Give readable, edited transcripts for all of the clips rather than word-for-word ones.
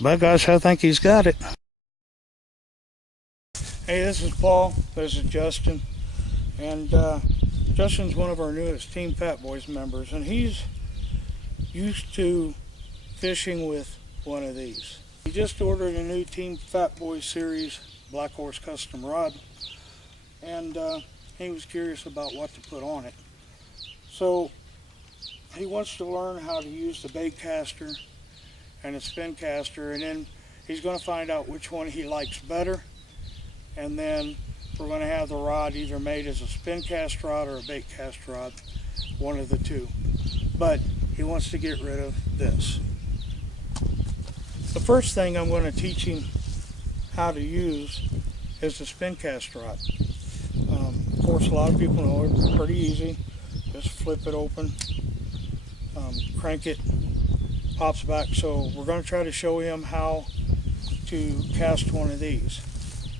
But gosh, I think he's got it. Hey, this is Paul. This is Justin. And Justin's one of our newest Team Fat Boyz members, and he's used to fishing with one of these. He just ordered a new Team Fat Boyz series Black Horse custom rod, and he was curious about what to put on it. So he wants to learn how to use the bait caster and the spin caster, and then he's going to find out which one he likes better, and then we're going to have the rod either made as a spin cast rod or a bait cast rod, one of the two. But he wants to get rid of this. The first thing I'm going to teach him how to use is the spin cast rod. Of course, a lot of people know it's pretty easy. Just flip it open, crank it, pops back. So we're going to try to show him how to cast one of these.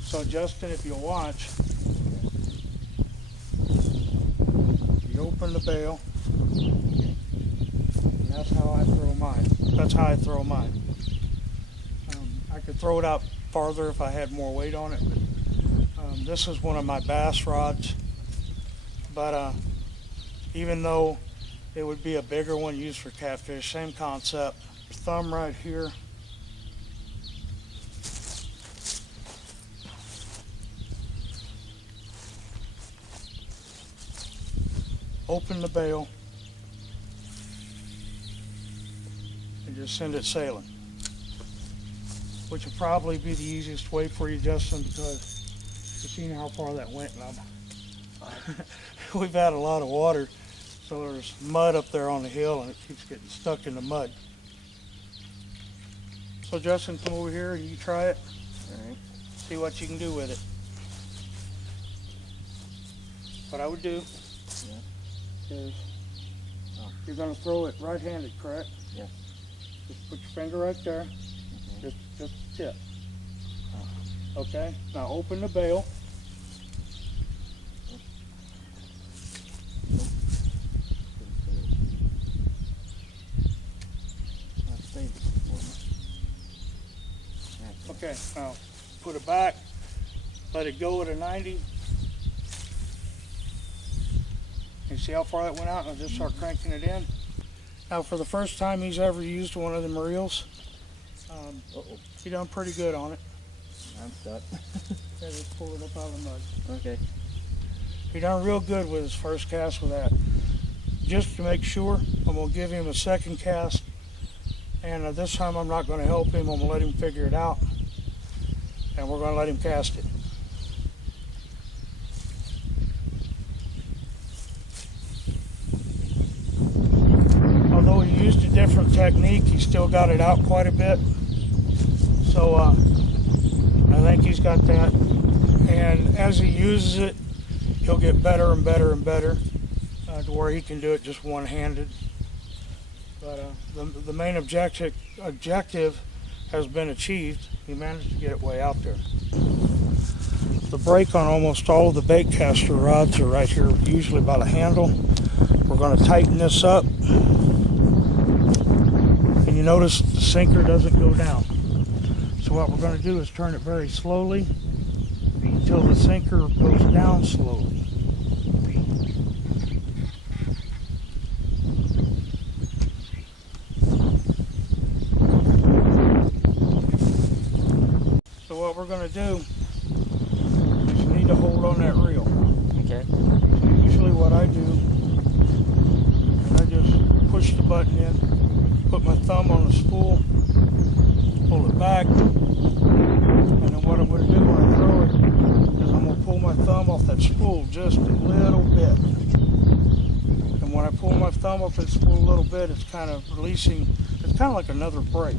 So Justin, if you'll watch, you open the bail, and that's how I throw mine. That's how I throw mine. I could throw it out farther if I had more weight on it, but this is one of my bass rods. But even though it would be a bigger one used for catfish, same concept. Thumb right here. Open the bail and just send it sailing, which will probably be the easiest way for you, Justin, because you've seen how far that went. And we've had a lot of water, so there's mud up there on the hill and it keeps getting stuck in the mud. So Justin, come over here and you try it. All right. See what you can do with it. What I would do is you're going to throw it right-handed, correct? Yes. Just put your finger right there. Just the tip. Okay. Now open the bail. Okay. Now put it back. Let it go at a 90. You see how far that went out, and I'll just start cranking it in. Now, for the first time he's ever used one of them reels, he done pretty good on it. I'm stuck. Okay, just pull it up out of the mud. Okay. He done real good with his first cast with that. Just to make sure, I'm going to give him a second cast, and this time I'm not going to help him. I'm going to let him figure it out, and we're going to let him cast it. Although he used a different technique, he still got it out quite a bit. So I think he's got that. And as he uses it, he'll get better and better and better to where he can do it just one-handed. But the main objective has been achieved. He managed to get it way out there. The brake on almost all of the bait caster rods are right here, usually by the handle. We're going to tighten this up. And you notice the sinker doesn't go down. So what we're going to do is turn it very slowly until the sinker goes down slowly. So what we're going to do is you need to hold on that reel. Okay. So usually what I do is I just push the button in, put my thumb on the spool, pull it back, and then what I'm going to do when I throw it is I'm going to pull my thumb off that spool just a little bit. And when I pull my thumb off that spool a little bit, it's kind of releasing, it's kind of like another brake.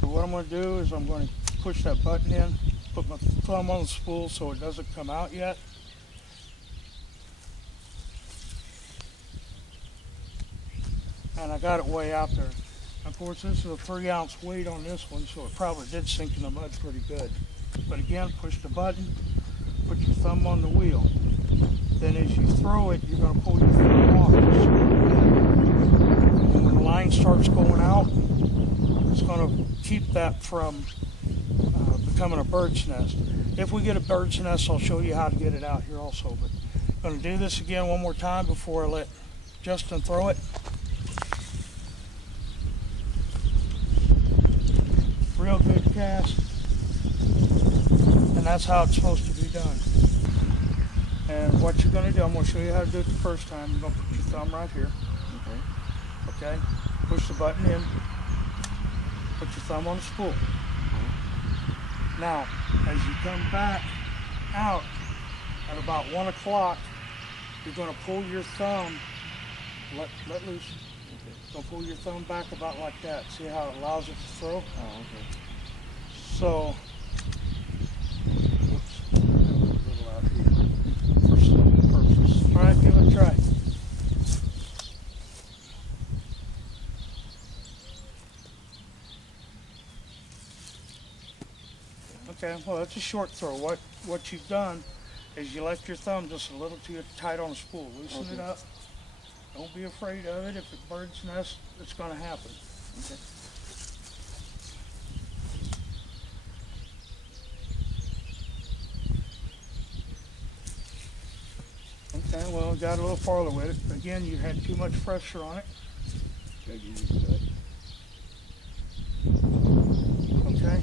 So what I'm going to do is I'm going to push that button in, put my thumb on the spool so it doesn't come out yet. And I got it way out there. Of course, this is a 3-ounce weight on this one, so it probably did sink in the mud pretty good. But again, push the button, put your thumb on the wheel. Then as you throw it, you're going to pull your thumb off. And when the line line starts going out, it's going to keep that from becoming a bird's nest. If we get a bird's nest, I'll show you how to get it out here also. But I'm going to do this again one more time before I let Justin throw it. Real good cast. And that's how it's supposed to be done. And what you're going to do, I'm going to show you how to do it the first time. You're going to put your thumb right here. Okay? Push the button in. Put your thumb on the spool. Now, as you come back out at about 1 o'clock, you're going to pull your thumb, let loose. So pull your thumb back about like that. See how it allows it to throw? Oh, okay. So, whoops, a little out here for some purpose. All right, give it a try. Okay, well that's a short throw. What you've done is you left your thumb just a little too tight on the spool. Loosen it up. Don't be afraid of it. If it bird's nest, it's going to happen. Okay, well, we got a little farther with it. Again, you had too much pressure on it. Okay.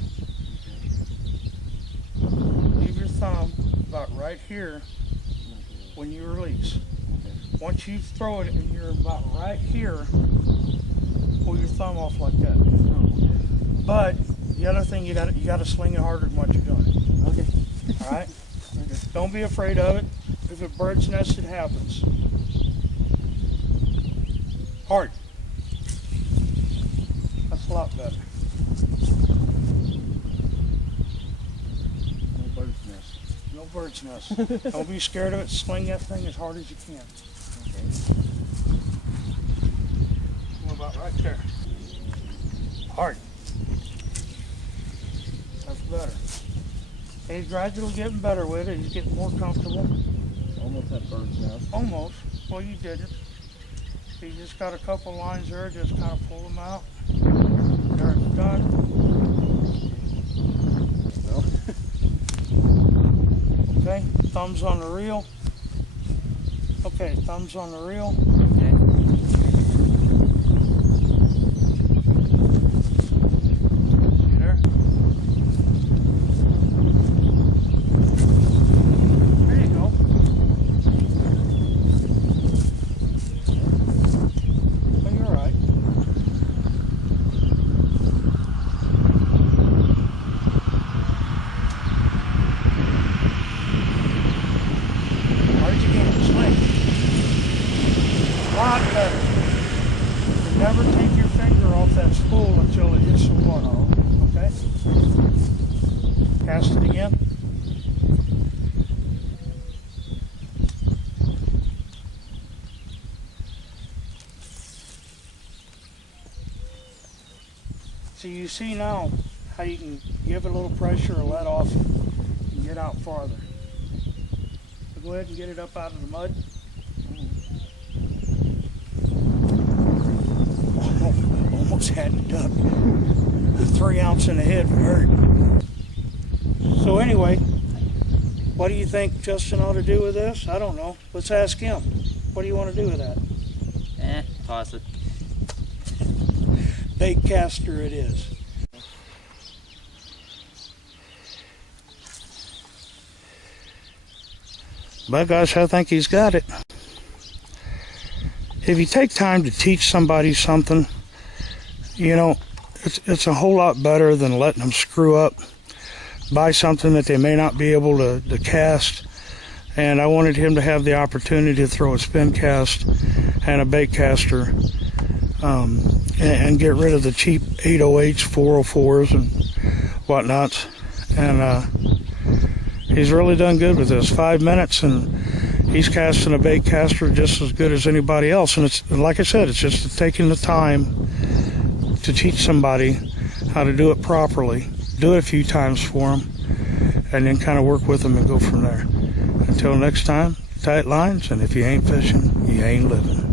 Leave your thumb about right here when you release. Once you throw it and you're about right here, pull your thumb off like that. But the other thing, you got to sling it harder than what you're doing. Okay. All right. Don't be afraid of it. If it bird's nest, it happens. Hard. That's a lot better. No bird's nest. No bird's nest. Don't be scared of it. Sling that thing as hard as you can. What about right there? Hard. That's better. He's gradually getting better with it. He's getting more comfortable. Almost at bird's nest. Almost. Well, you didn't. You just got a couple lines there. Just kind of pull them out. There it's done. Well. Okay. Thumbs on the reel. Okay. Thumbs on the reel. Okay. Lot better. Never take your finger off that spool until it hits the water. Okay? Cast it again. So you see now how you can give it a little pressure or let off and get out farther. So go ahead and get it up out of the mud. Almost had it duck. 3 ounce in the head would hurt. So anyway, what do you think Justin ought to do with this? I don't know. Let's ask him. What do you want to do with that? Toss it. Bait caster it is. But guys, I think he's got it. If you take time to teach somebody something, you know, it's a whole lot better than letting them screw up, buy something that they may not be able to cast. And I wanted him to have the opportunity to throw a spin cast and a bait caster, and get rid of the cheap 808s, 404s, and whatnots. And he's really done good with this. 5 minutes, and he's casting a bait caster just as good as anybody else. And it's like I said, it's just taking the time to teach somebody how to do it properly, do it a few times for them, and then kind of work with them and go from there. Until next time, tight lines, and if you ain't fishing, you ain't living.